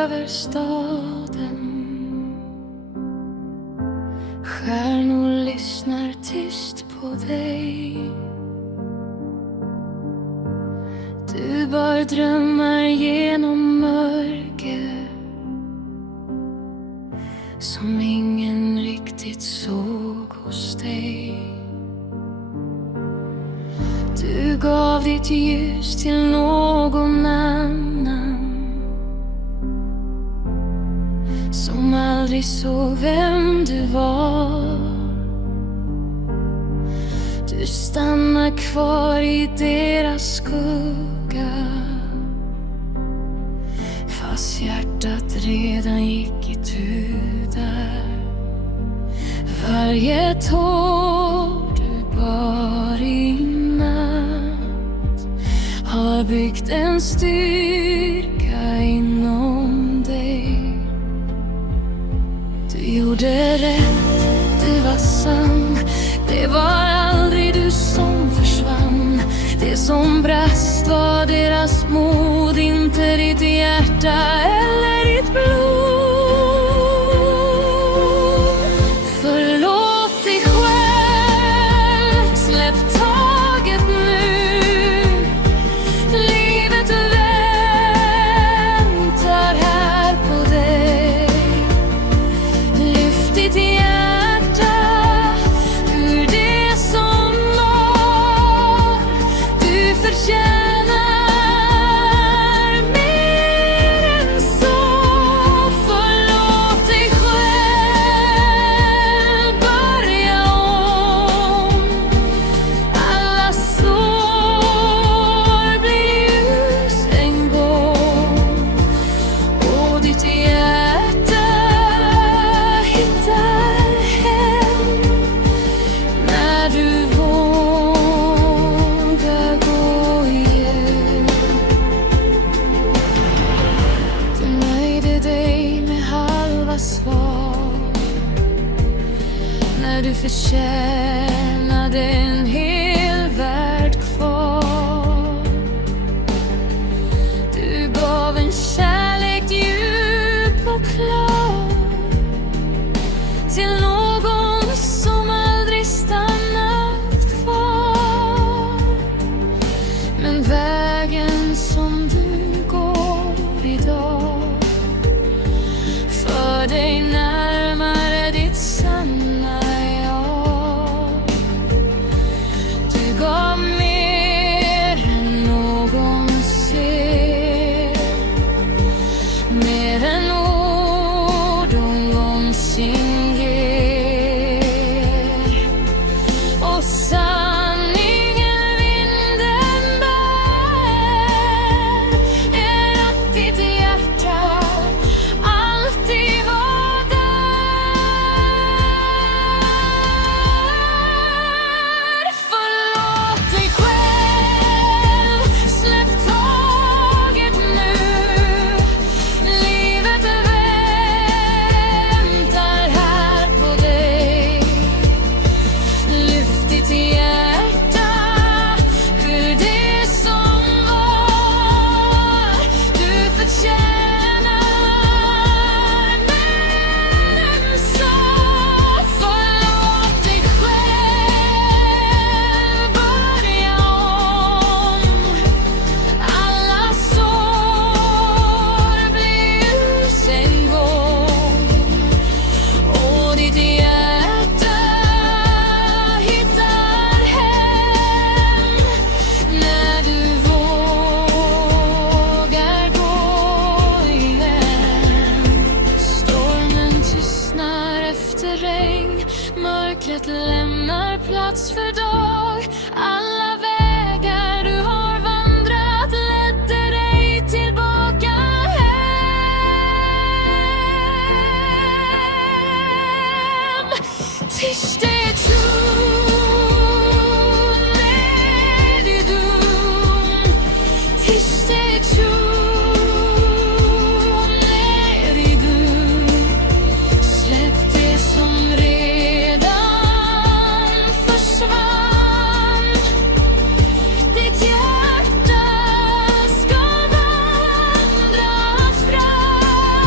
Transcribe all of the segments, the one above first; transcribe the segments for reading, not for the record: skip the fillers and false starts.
över staden. Stjärnor lyssnar tyst på dig. Du bar drömmar genom mörker som ingen riktigt såg hos dig. Du gav ditt ljus till någon annan som aldrig såg vem du var. Du stannar kvar i deras skugga, fast hjärtat redan gick itu där. Varje tår du bar i natt har byggt en styrka inom dig. Du gjorde rätt, du var sann. Det var aldrig du som försvann. Det som brast var deras mod, inte ditt hjärta eller ditt blod. Förlåt dig själv, släpp taget nu. Livet väntar här på dig. Lyft ditt hjärta ur det som var. Du förtjänar mer än så. Förlåt dig själv, börja om. Alla sår blir ljus en gång, och ditt hjärta hittar hem när du vågar gå igen. Du nöjde dig med halva svar när du förtjänade en hel värld kvar. Du gav en kärlek djup och klar till någon som aldrig stannat kvar. Men vägen som du går idag för dig närmare ditt sanna jag. Du gav mer än någon ser, mer än ord någonsin ger. Och sanningen vinden bär är att ditt hjärta alltid var där. Förlåt dig själv, släpp taget nu. Livet väntar här på dig. Lyft ditt hjärta ur det som var. Du förtjänar mer än så. Förlåt dig själv, börja om. Alla sår blir ljus en gång, och ditt hjärta hittar hem när du vågar gå igen. Stormen tystnar efter regn, mörkret lämnar plats för dag. Alla vägar du har vandrat ledde dig tillbaka hem. Tisch det tun, nej det dum. Tisch det tun, nej det dum. Släpp det som redan försvann. Ditt hjärta ska vandra fram.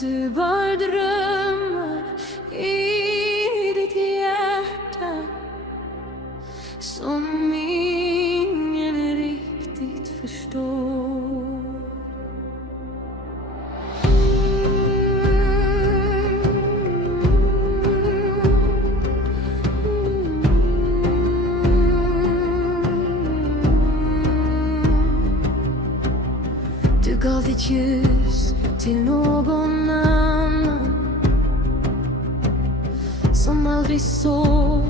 Du bar drömmar i ditt hjärta som ingen riktigt förstår. Du gav ditt ljus till någon annan som aldrig såg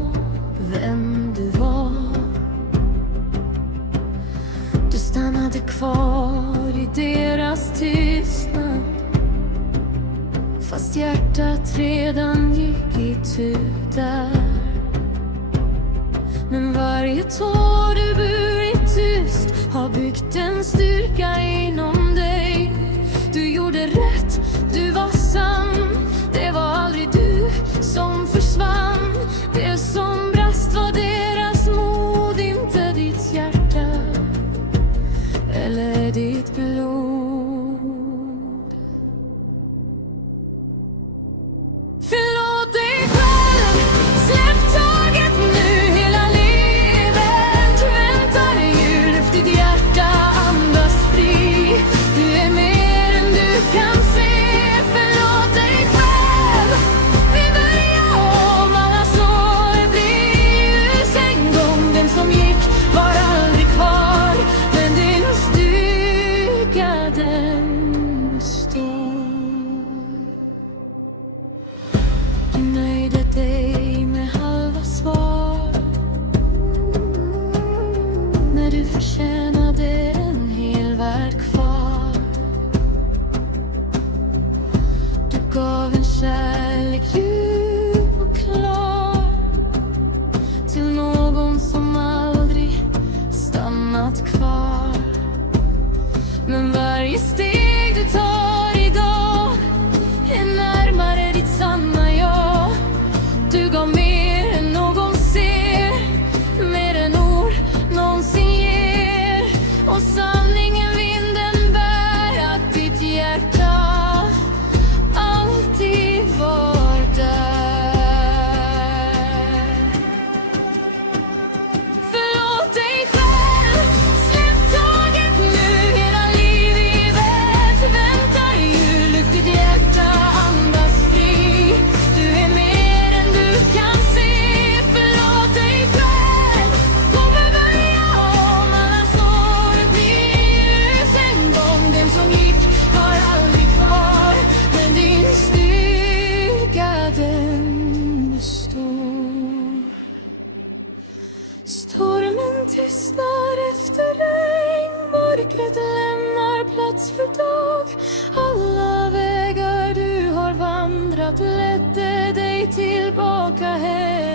vem du var. Du stannade kvar i deras tystnad fast hjärtat redan gick itu där. Men varje tår du burit tyst har byggt en styrka inom dig. Du gjorde rätt, du var sann. Det var aldrig du som försvann. Det som brast var deras mod, inte ditt hjärta eller ditt blod. Förlåt dig själv, släpp taget nu. Hela livet väntar jul. Lyft ditt hjärta, andas fri. Du är mer än du kan se. Förlåt dig själv, vi börjar om. Alla sår blir ljus en gång. Den som gick var aldrig kvar, men din styrka den består. Du nöjde dig med halva svar när du förtjänade en hel värld kvar. Du gav en kärlek djup och klar till någon som aldrig stannat kvar. Men varje steg du tar idag är närmare ditt sanna jag. Du gav mer än någon ser, mer än ord någonsin ger. Och sanningen vinden bär, att ditt hjärta alltid var där. Förlåt dig själv, släpp taget nu. Hela livet väntar jul. Lyft ditt hjärta, andas fri. Du är mer än du kan se. Förlåt dig själv, kommer börja om. Alla sår blir ljus en gång. Den som gick var aldrig kvar, men din styrka den består. Stormen tystnar efter regn. Mörkret lämnar plats för dag. Alla vägar du har vandrat ledde dig tillbaka hem.